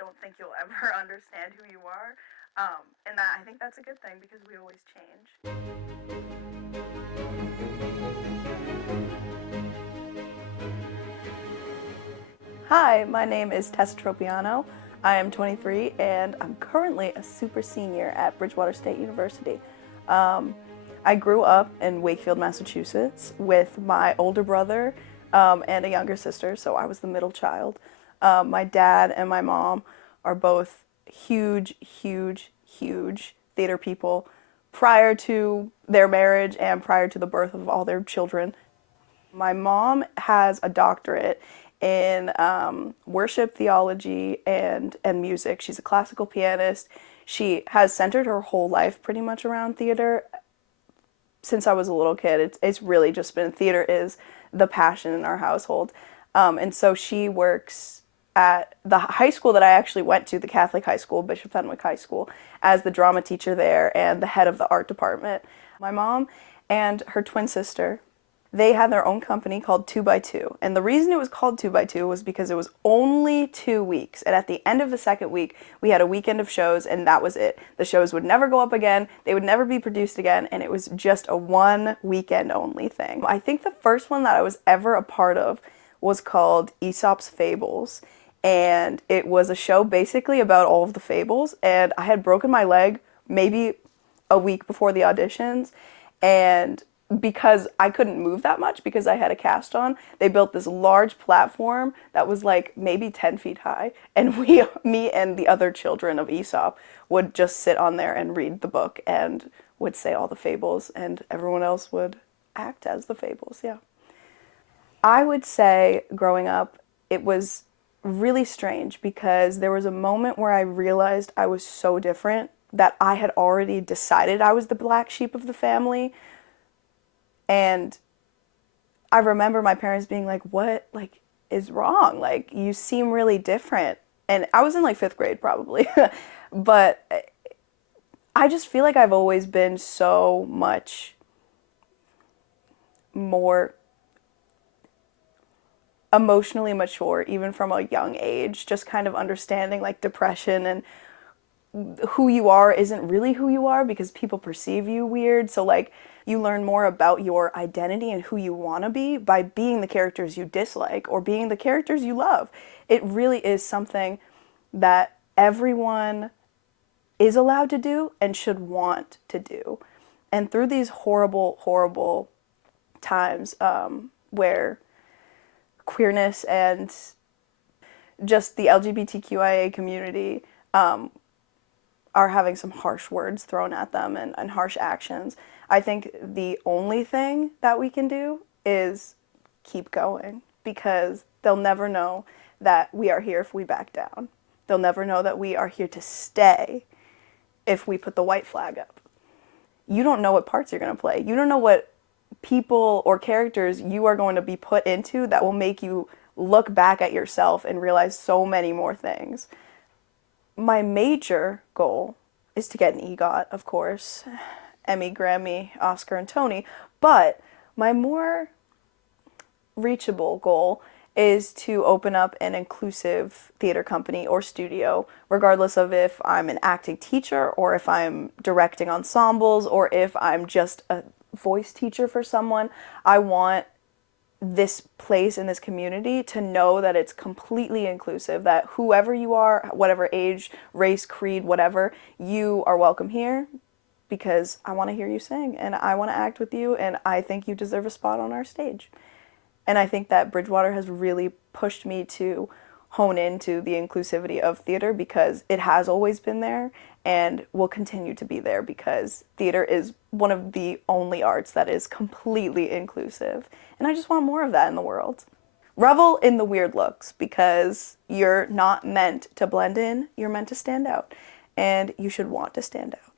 don't think you'll ever understand who you are. And I think that's a good thing because we always change. Hi, my name is Tessa. I am 23 and I'm currently a super senior at Bridgewater State University. I grew up in Wakefield, Massachusetts with my older brother and a younger sister, so I was the middle child. My dad and my mom are both huge, huge, huge theater people prior to their marriage and prior to the birth of all their children. My mom has a doctorate in worship theology and music. She's a classical pianist. She has centered her whole life pretty much around theater. Since I was a little kid, it's really just been theater is the passion in our household. And so she works at the high school that I actually went to, the Catholic high school, Bishop Fenwick High School, as the drama teacher there and the head of the art department. My mom and her twin sister, they had their own company called 2 by 2. And the reason it was called 2 by 2 was because it was only 2 weeks. And at the end of the second week, we had a weekend of shows, and that was it. The shows would never go up again, they would never be produced again, and it was just a one weekend only thing. I think the first one that I was ever a part of was called Aesop's Fables. And it was a show basically about all of the fables. And I had broken my leg maybe a week before the auditions. And because I couldn't move that much because I had a cast on, they built this large platform that was like maybe 10 feet high. And me and the other children of Aesop would just sit on there and read the book and would say all the fables, and everyone else would act as the fables, yeah. I would say growing up, it was really strange because there was a moment where I realized I was so different that I had already decided I was the black sheep of the family. And I remember my parents being like, what, like, is wrong? Like, you seem really different. And I was in like 5th grade probably. But I just feel like I've always been so much more emotionally mature, even from a young age, just kind of understanding like depression and who you are isn't really who you are because people perceive you weird. So like you learn more about your identity and who you want to be by being the characters you dislike or being the characters you love. It really is something that everyone is allowed to do and should want to do. And through these horrible, horrible times where queerness and just the LGBTQIA community are having some harsh words thrown at them and harsh actions, I think the only thing that we can do is keep going because they'll never know that we are here if we back down. They'll never know that we are here to stay if we put the white flag up. You don't know what parts you're going to play. You don't know what people or characters you are going to be put into that will make you look back at yourself and realize so many more things. My major goal is to get an EGOT, of course, Emmy, Grammy, Oscar, and Tony, but my more reachable goal is to open up an inclusive theater company or studio, regardless of if I'm an acting teacher or if I'm directing ensembles or if I'm just a voice teacher for someone. I want this place in this community to know that it's completely inclusive, that whoever you are, whatever age, race, creed, whatever, you are welcome here because I want to hear you sing and I want to act with you and I think you deserve a spot on our stage. And I think that Bridgewater has really pushed me to hone into the inclusivity of theater because it has always been there and will continue to be there because theater is one of the only arts that is completely inclusive. And I just want more of that in the world. Revel in the weird looks because you're not meant to blend in, you're meant to stand out. And you should want to stand out.